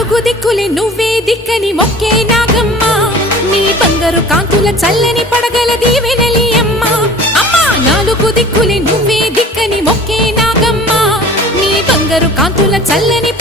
నాలుగు దిక్కులే నువ్వే దిక్కని మొక్కే నాగమ్మ నీ బంగారు కాంతుల చల్లని పడగల దీవెనలి అమ్మ అమ్మా నాలుగు దిక్కులే నువ్వే దిక్కని మొక్కే నాగమ్మ నీ బంగారు కాంతుల చల్లని